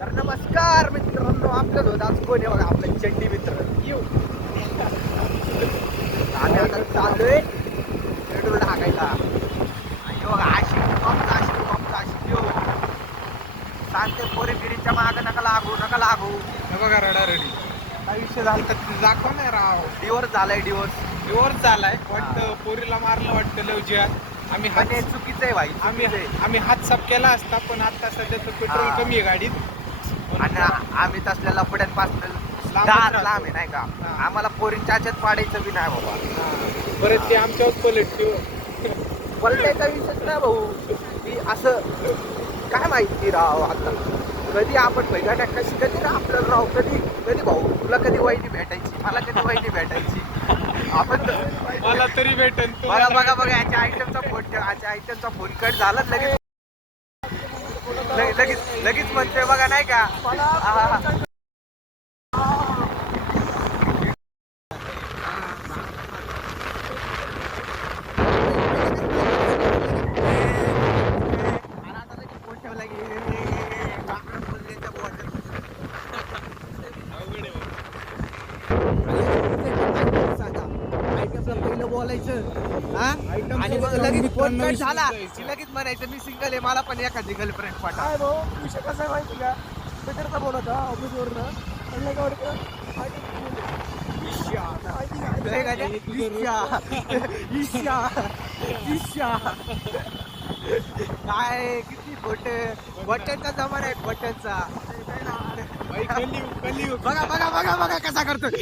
तर नमस्कार मित्रांनो, आपल्या झोत आज कोण आहे बघा, आपला चड्डी मित्र येऊ. आम्ही आता चाललोय पेट्रोल टाकायला. आणि बघा आशिक येऊ सांगते पोरी बिरीच्या मागं नका लागू. बघा रडारडी काय विषय झाला तर दाखव नाही राव. डिवोर्स डिवोर्स झालाय वाटतं, पोरीला मारलं वाटतं लवजियात. आम्ही हात आणि चुकीचं आहे भाई. आम्ही हात साफ केला असता, पण आता सध्या तर पेट्रोल हा. कमी आहे गाडीत. आणि आम्ही तसल्या लपड्यांपासून लांबच लांब राहतो. आहे नाही का. हा. आम्हाला पोरींच्या ह्याच्यात पाडायचं बी नाही बाबा. परत ते आमच्यावर पलटते. पलटायचा विषयच नाही भाऊ. की असं काय माहिती राव, आता कधी आपण पैगाट्या कधी आपल्याला राव, कधी भाऊ तुला कधी वहिनी भेटायची, मला कधी वहिनी भेटायची. आपण मला तरी भेटेल. बघा याच्या आयटमचा फोन कट झाला लगेच म्हणतोय बघा नाही का. बोलायचं आणि मग लगेच फोन कट झाला की लगेच म्हणायचं मी सिंगल आहे, मला पण एखादी गर्लफ्रेंड पाठवा. काय भाऊ विषय कसा आहे माहिती का, पेटरचा बोल होता ऑफिसवरनं. म्हणलं का वाटतं काय किती बटनचा जमाना आहे, बटनचा. बघा कसा करतोय.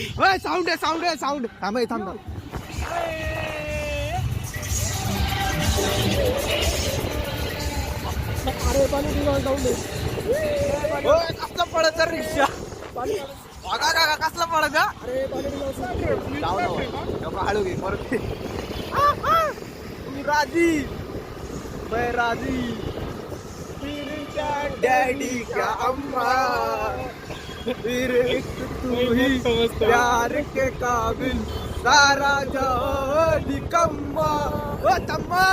साऊंड थांब. अरे पाणी दिलं जाऊन दे. कसला पडत रिक्षा. बघा कसला पडत. अरे पाणी दिलं हळू घे परत. तुम्ही राजी डॅडी का अम्मा फिर तू ही प्यार के काबिल सारा जाओ निकम्मा. ओ तम्मा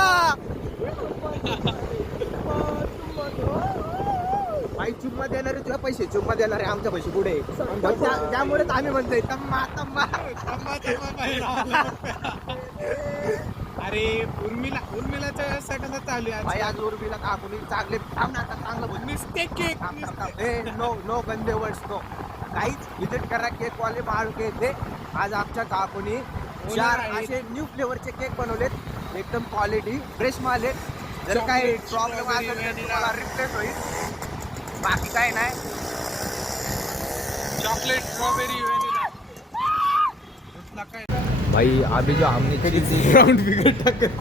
बाई चुम्मा देणार आहे, तुला पैसे चुम्मा देणार आहे, आमच्या पैसे पुढे. त्यामुळेच आम्ही म्हणतोय तम्मा. अरे उर्मिलाच्या सटाचा चालू आहे भाई आज उर्मिला का कोणी चांगलं बोल. मिस्टेक नो गंदे वर्ड्स नो. काहीच विजिट करा केक वाले माळ केक दे. आज आमच्या काकूनी 4 असे न्यू फ्लेवरचे केक बनवलेत, एकदम क्वालिटी फ्रेश माल आहेत. जर काही प्रॉब्लेम असेल तर तुम्हाला रिप्लेस होईल, बाकी काय नाही. चॉकलेट स्ट्रॉबेरी भाई अभी जो हमने राउंड फिगर टाकत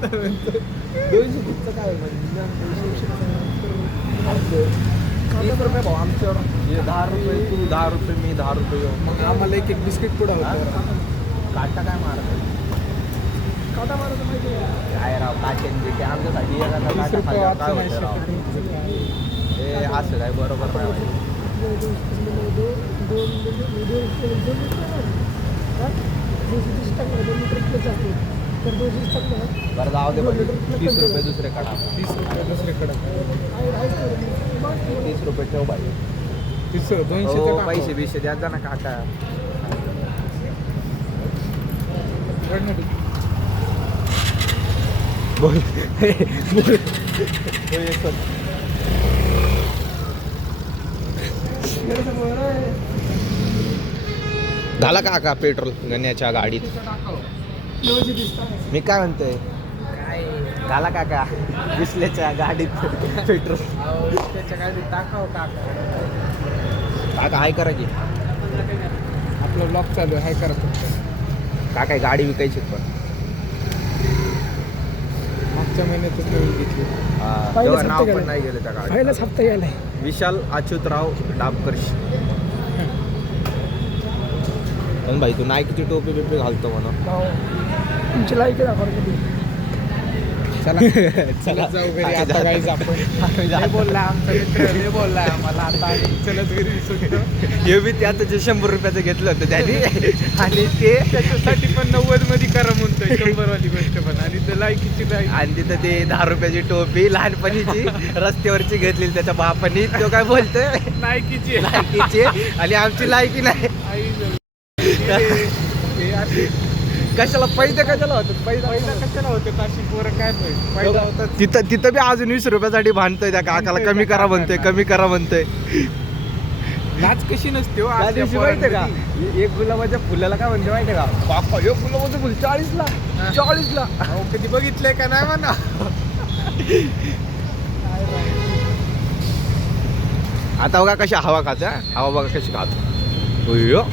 30 रुपये भाऊ आमच्यावर. 10 रुपये तू, 10 रुपये मी, 10 रुपये. मग आम्हाला एक बिस्किट पुढं होतं. काटा काय मारत काटा मारायचं माहिती आहे. काय राव काटे आमच्यासाठी असं काय बरोबर नाही. बरं जाऊ दे 30 रुपये दुसरे काढा. 30 रुपये दुसरीकडे. 30 रुपये ठेव भाई. 200 पैसे बिशे द्या जा ना काका. बोल झाला काका पेट्रोल गण्याच्या गाडीत. मी काय म्हणतोय, झाला काका विसल्याच्या गाडीत पेट्रोल. त्याच्या गाडीत टाकावं काका हाय करा की. आपलं ब्लॉग चालू आहे, हाय करा. काका गाडी विकायची पण मागच्या महिन्यातच नवीन घेतली. तेव्हा नाव पण नाही गेलं त्या गाडी. पहिलाच हप्ता गेलाय. विशाल अच्युतराव डाबकर. पण भाई तू नाईकची टोपी बिपी घालतो म्हणा. तुमची लाईक दाखवा कधी. चला जाऊ घरी आता. गाईज आपण बोललाय आमचा मित्र, हे बोललाय आम्हाला आता चलत घरी सुटतो. हे बी त्यात जे 100 रुपयाचं घेतलं होतं त्याने, आणि ते त्याच्यासाठी पण 90 मध्ये करा म्हणतोय 100 वाली गोष्ट पण. आणि त्याला आणि तिथं ते 10 रुपयाची टोपी लहानपणीची रस्त्यावरची घेतलेली त्याच्या बापानी. तो काय बोलतोय नायकीची लायकीची आणि आमची लायकी नाही. कशाला पैसे कशाला होतात पहिला कशाला होते काशी पोरं काय पहिला होता तिथं बी अजून 20 रुपयासाठी भांडतोय त्या काकाला. कमी करा म्हणतोय, कमी करा म्हणतोय. नाच कशी नसते हो त्या आजच्या दिवशी माहितीये का पोरांमध्ये. एक गुलाबाच्या फुलाला काय म्हणते माहितीये का, काका एक गुलाबाचं फुल 40ला. अहो, कधी बघितलंय का नाही म्हणा. आता बघा कशी हवा खाते, हवा बघा कशी खात. अय्यो.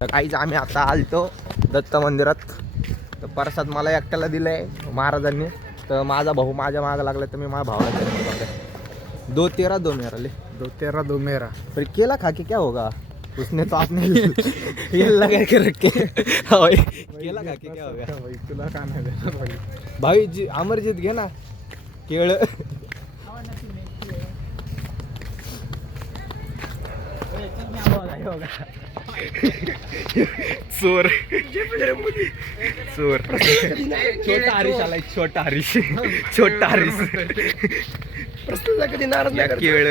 तर काहीच आम्ही आता आलतो दत्त मंदिरात. तर प्रसाद मला एकट्याला दिलाय महाराजांनी. तर माझा भाऊ माझ्या मागं लागला तर मी माझ्या भावाला दिला. 2-13 2 मेरा ले 2-13 2 मेरा. पर केला खा के क्या होगा, उसने तो आपने ये लगा के रखे. केला खा के क्या होगा भाई, तुला का नाही देणार भाई. भाई जी अमरजीत घे ना केळ. चोर चोर. छोटा हरीश आलाय, छोटा हरीश. छोटा हरीश कधी नाराज या केळ.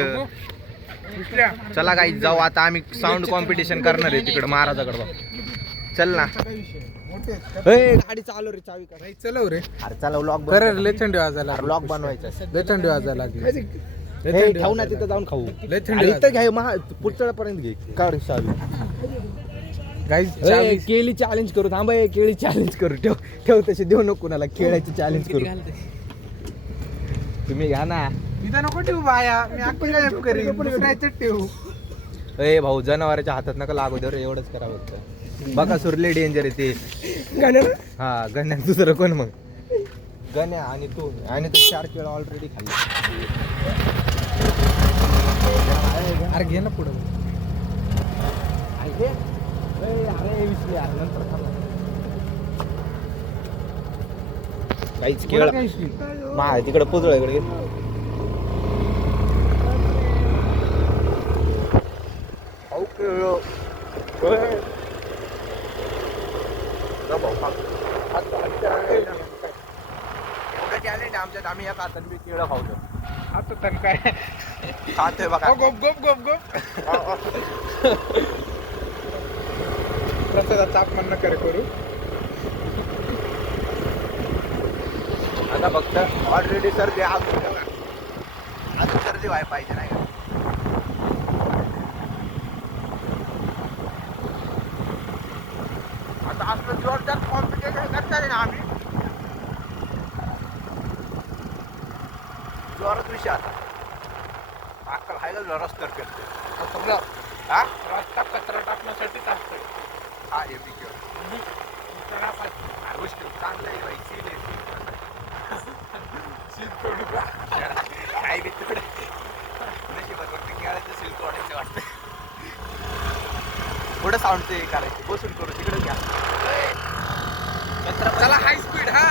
चला काही जाऊ आता. आम्ही साऊंड कॉम्पिटिशन करणार आहे तिकडे महाराजाकडे. चल ना. गाडी चालू रे, चावी कर. नाही चलव रे. अरे चला व्लॉग खरं रे, लय थंडी वाजायला लागली. व्लॉग बनवायचा. लय थंडी वाजायला लागली. हे ठेवू ना तिथं जाऊन खाऊ. लय थंडी इथं घ्या पुढच्या पर्यंत घे. काढ चावी. गाईज ए, केळी चॅलेंज करू. थांबा, केळी चॅलेंज करू. ठेव ठेव तसे देऊ नको कुणाला. खेळायची चॅलेंज करू. तुम्ही घ्या ना. इथं नको ठेवू बाया, मी अक्कल करीन. दुसऱ्याच्यात ठेवू. ए भाऊ, जनावरांच्या हातात नका लागू दे रे. एवढंच करावं होतं. बघा सुरले डेंजर आहे ते. हा गण्या. दुसरं कोण मग? गण्या आणि तू 4 केळं ऑलरेडी खाल्ली. अरे घे ना पुढं. अरे विसले यार, नंतर काहीच केळ मा तिकडे पुजळ इकडे. आमच्यात आम्ही या कातात बी केळं खावतो. आता तर काय खातोय बघा. गोप गोप गोप गोप. प्रसादाचा अपमान नका करू. आता फक्त ऑलरेडी सर्दी आता सर्दी व्हायला पाहिजे नाही का. आता असं जोरदार कॉम्पिटिशन करणार ना आम्ही. जोरात विषय आता अक्कल हायला जोरात करते सगळं. हा रस्ता कचरा टाकण्यासाठीच असतं. हा हे बी गोष्ट चांगलं आहे बाई. सील आहे. सील थोडी का काय बी थोडं नशिबात फक्त केळाचं सील तोडायचं वाटतं. थोडं साऊंड ते करायचं. बसून करू तिकडे घ्या. चला हाय स्पीड. हा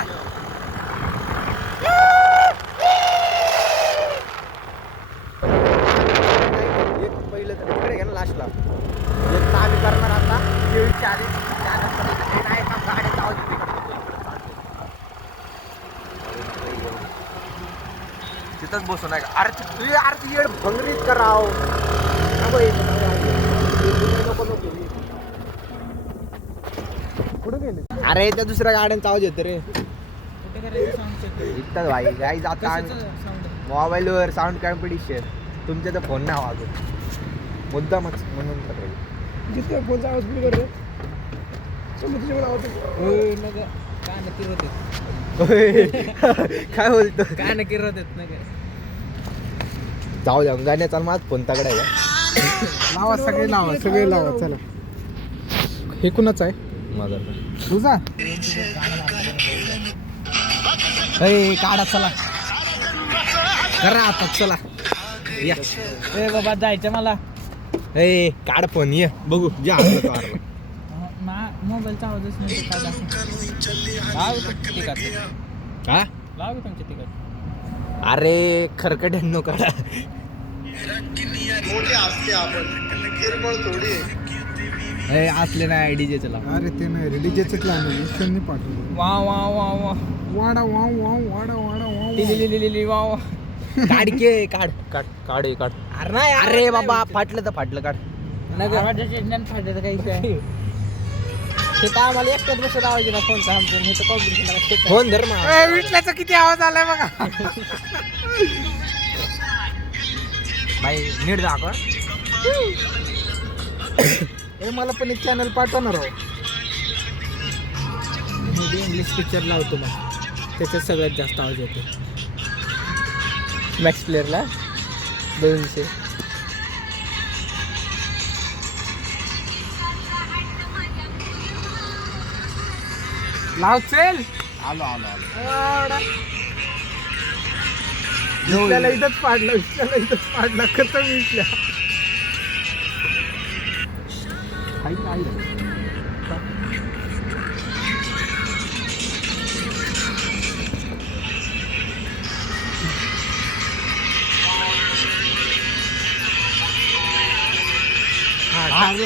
एक पहिलं तर तिकडे घ्या ना लास्टला. एक तर आम्ही करणार आता केळी चॅलेंज. त्यानंतर ते नाही का गाड्याचा आवाज येतो तिथंच बसून आहे का. अरे येड भंगरीत कराव. पुढे गेले. अरे त्या दुसऱ्या गाड्यांचा आवाज येतो रे. इथं भाई गाई जाता मोबाईलवर साऊंड कॉम्पिटिशन. तुमच्या तर फोन नाही आवाज मुद्दामच म्हणून करायचं. जिथे फोनचा आवाज बिल करतो काय बोलतो. काय नक्की राहतात ना काय. जाऊ द्या गाण्याचा माझ फोन तगडा आहे. लावा सगळे लावा सगळे लावा. चला हे कुणाच आहे? माझा तुझा. काढा चला करा आता. चला या. ए बाबा जायचं मला. ए काढ फोन ये बघू. या मोबाईलचा आवाजच नाही. का लाव तुमच्या तिकट. अरे खरकट्यांनो काढा. असले नाही डीजे चला. अरे ते नाही रे डीजेच लावलं. पाठवलं. वा वा वा वा वाडा वा वा वाडा वाडा वा काढ के काढ काढ काढ हे काढ. अरे बाबा फाटलं तर फाटलं काढ. फाटलं काही काय ते काय आम्हाला एकट्यात बसत आवाज ना फोनचा आमचं हे तर कॉम्पिटिशन फोन धर मग. विटल्याचा किती आवाज आलाय बघा भाई नीट दाखव. हे मला पण एक चॅनल पाठवणार आहो मी इंग्लिश पिक्चर लावतो मग त्याच्यात सगळ्यात जास्त आवाज येतो मॅक्स प्लेअरला 200 लाव चल आलो आलो विसल्याला इथंच पाडलं कसं विसल्या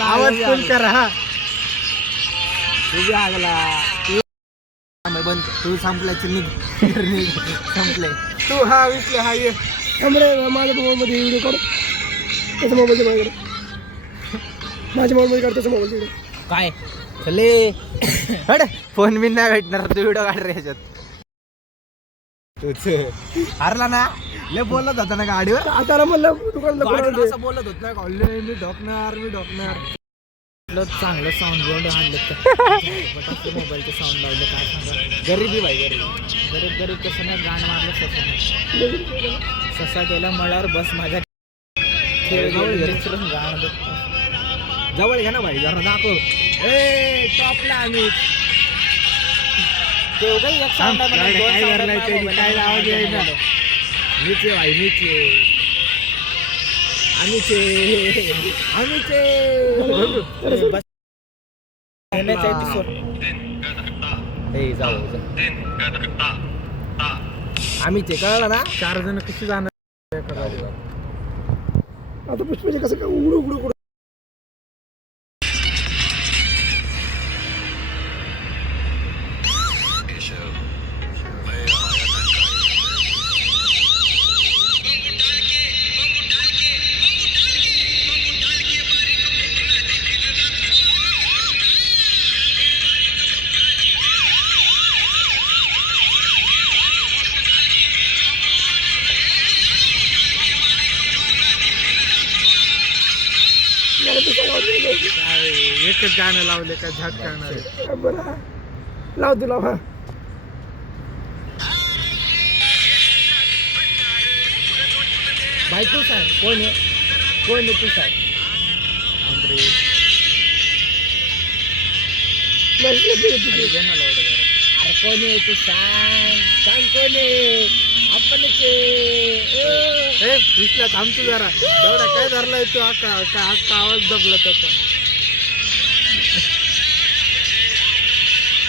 आवाज फुल करा हा तुझ्या आगला बंद तू संपल्याची निघ संपले. तू हा विसले हा ये माझ्या मोबाईलमध्ये व्हिडिओ काढ त्याच्या मोबाईलच्या माझ्याकडे माझ्या मोबाईलमध्ये काढ त्याचा मोबाईल व्हिडिओ काय चले हड फोन बिन नाही भेटणार तू व्हिडिओ काढ रे ह्याच्यात. तुझ हारला ना लय बोलत होता ना गाडीवर. आता म्हणलं दुकानला गाडीवर असं बोलत होत ना गाडीवर मी ढोकणार चांगलं साऊंड बिऊंड आणलं मोबाईलचं साऊंड लावलं काय सांगा गरीबी भाई गरीब कसं नाही गाण मारलं ससा केला मळावर बस माझ्या गाण जवळ घ्या ना भाई जरा दाखव. ए टॉपला आम्ही काय आवाज यायचा नीचे भाई नीचे आम्ही ते कळलं ना 4 जण कशी जाणार आता पुष्पाचे कसं काय उघडू एकच गाणं लावले का झाट करणार बरं लाव तुला हा भाई तू सांग कोण आहे तू सांग. अरे कोण आहे तू सांग कोण आहे. आपणच विसला थांबतो जरा एवढा काय धरलाय तू अक्का आवाज दबला त्याचा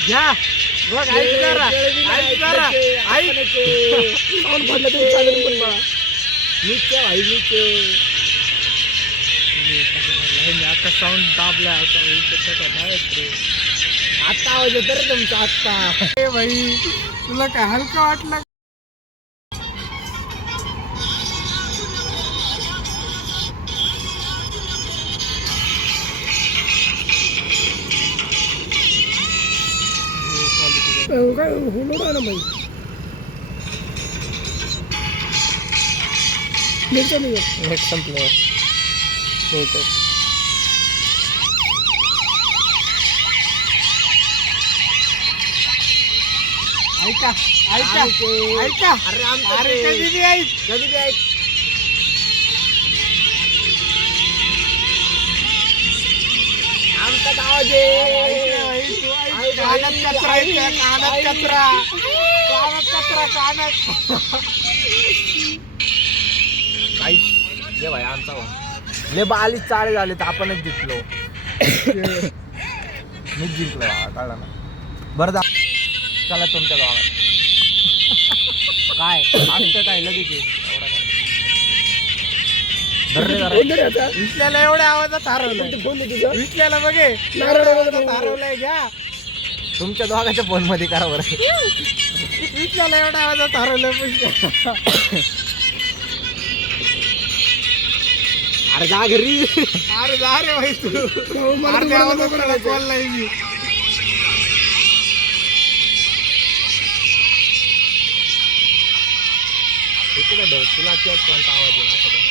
घ्या बघ ऐक जरा साऊंड पडलं तरी चालेल पण मला नीचे भाई नीचे आता साऊंड दाबला आता आवाज येतो रे तुमचा आत्ता. भाई तुला काय हलका वाटलं काय होणार आहे ना भाई नेट संपलं ऐका अरे कधी बी ऐक आमचा आवाज काहीच भाई आमचा ले बाली चाळे झाले तर आपणच जिंकलो. मीच जिंकलो कळलं ना. बरं जा चला तुमच्या गावात काय आमचं काय लगेच एवढा काय विसल्याला एवढ्या आवाजात हरवलंय विसल्याला बघे हरवलंय घ्या तुमच्या दोघांच्या फोन मध्ये करा बरं. विचारला एवढा आवाजात हरवलं पुष्कळ. अरे जा घरी. अरे जा रे भाई तू. मला अर्ध्या तुम्हाला आवाजात नको त्याला करायचं. call नाही मी. तुला कोणता आवाज येईल असं काय?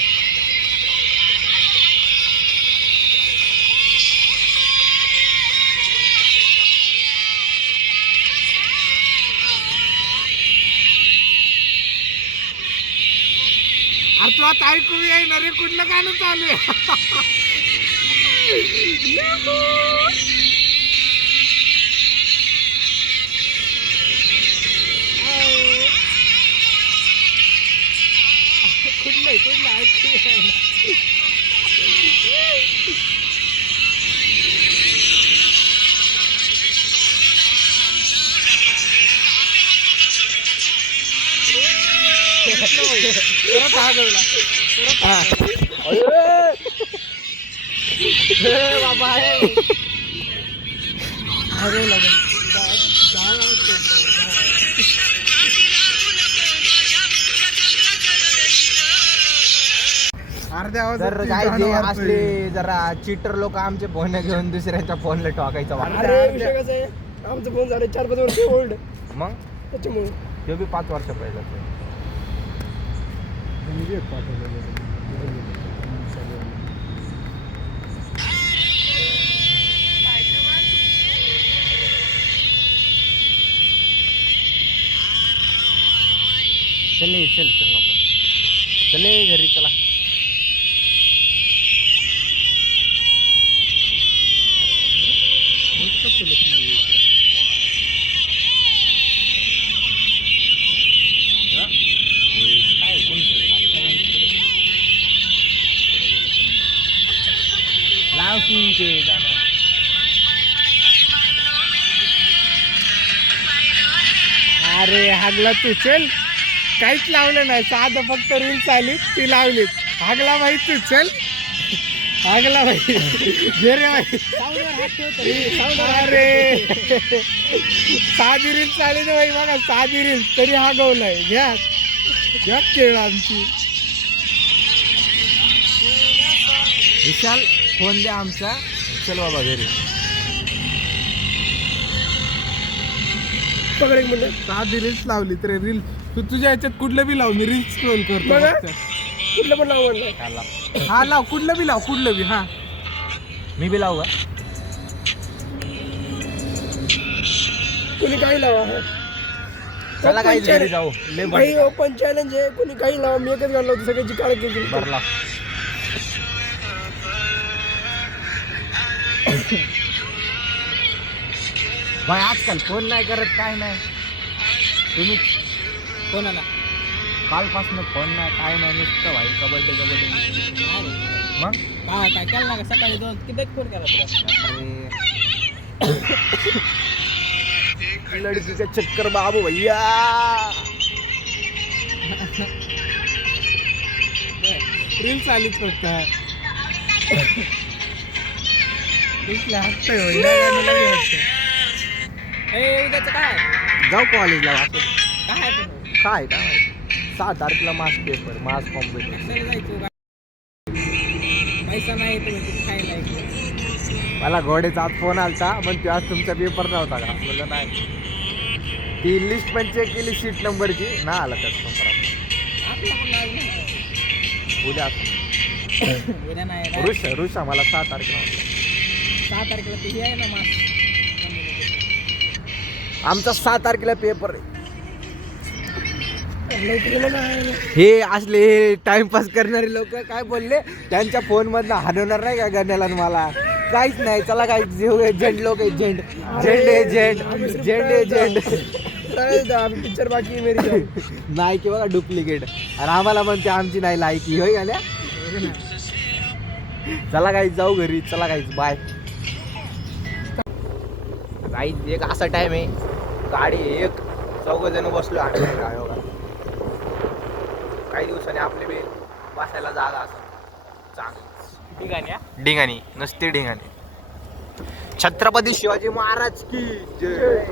अरे तू आता ऐकू येईना रे कुठलं गाणं चालू आहे. कुठलं ऐकू येईना. परत हागवला. बाबा हागवला पण. अर्ध्या आवाजात तर ती काय गाणं जे वाजतोय. असले जरा चीटर लोक आमचे फोन घेऊन दुसऱ्यांच्या फोनला टोकायचं वाटतं. अरे विषय कसा आहे, आमचा फोन झाला 4-5 वर्ष ओल्ड, मग त्याच्यामुळे ते बी 5 वर्ष पहिलं. चल नको चले घरी चला. लाव की ते जाणार. अरे हागला तू चल. काहीच लावलं नाही साधं फक्त रील्स आली ती लावली. हागला भाई तू चल. हागला भाई घे रे भाई. अरे साधी रील्स आली ना भाई बघा साधी रील्स तरी हागवलाय. घ्या घ्या खेळ आमची. विशाल फोन द्या आमचा. चल बाबा घरी. पकड एक मिनिट. साधी रील्स लावली तर रील तू तुझ्या ह्याच्यात कुठलं बी लाव मी रील्स स्क्रोल करतो बघा. फक्त. कुठलं पण लावून नाही. हा लाव कुठलं बी लाव कुठलं बी. हा मी बी लावू का? कोणी काही लावा. चला काही घरी जाऊ. लय भाई ओपन चॅलेंज आहे, कोणी काही लावा. मी एकच घाललो होतो, सगळ्याची काळ केली. भरला. भाई आजकाल फोन नाही करत काय नाही. तुम्ही कोणाला कालपासून फोन नाही काय नाही नुसतं भाई कबड्डी. मग काय केलं ना सकाळी 2 किती फोन केला तुला. अरे लड़की का चक्कर बाबू भैया. रील्स आलीच फक्त. रील्सला हसतोय होय. या गाण्याला बी हसतोय. उद्याचं काय जाऊ कॉलेजला. काय काय 6 तारखेला मास पेपर मास कॉम्पिटिशन. जायचं पैसा नाही तुम्ही काय नाही. मला घोडेचा आज फोन आलता पण आज तुमचा पेपर नव्हता का म्हणलं नाही. ती लिस्ट पण चेक केली सीट नंबरची ना आला त्याच नंबर. उद्या उद्या नाही ऋषा मला 6 तारखेला होता. 6 तारखेला ते हे आहे ना मास. आमचा 6 तारखेला पेपर आहे. लवकर नाही. हे असले टाइमपास करणारे लोक काय बोलले त्यांच्या फोन मधनं हरवणार नाही का गण्याला मला काहीच नाही. चला काय एजंट लोक एजंट पिक्चर बाकी मेरी जान. नाही की बघा डुप्लिकेट. आणि आम्हाला म्हणते आमची नाही लायकी होय गाण्या. चला काही जाऊ घरी. चला काही बाय. काही एक असा टाइम आहे गाडी 1 जण बसलो आम्ही काय बघा. काही दिवसांनी आपली बी बसायला जागा असं चांगली ढिंगाणी नुसती ढिंगाणी. छत्रपती शिवाजी महाराज की जय.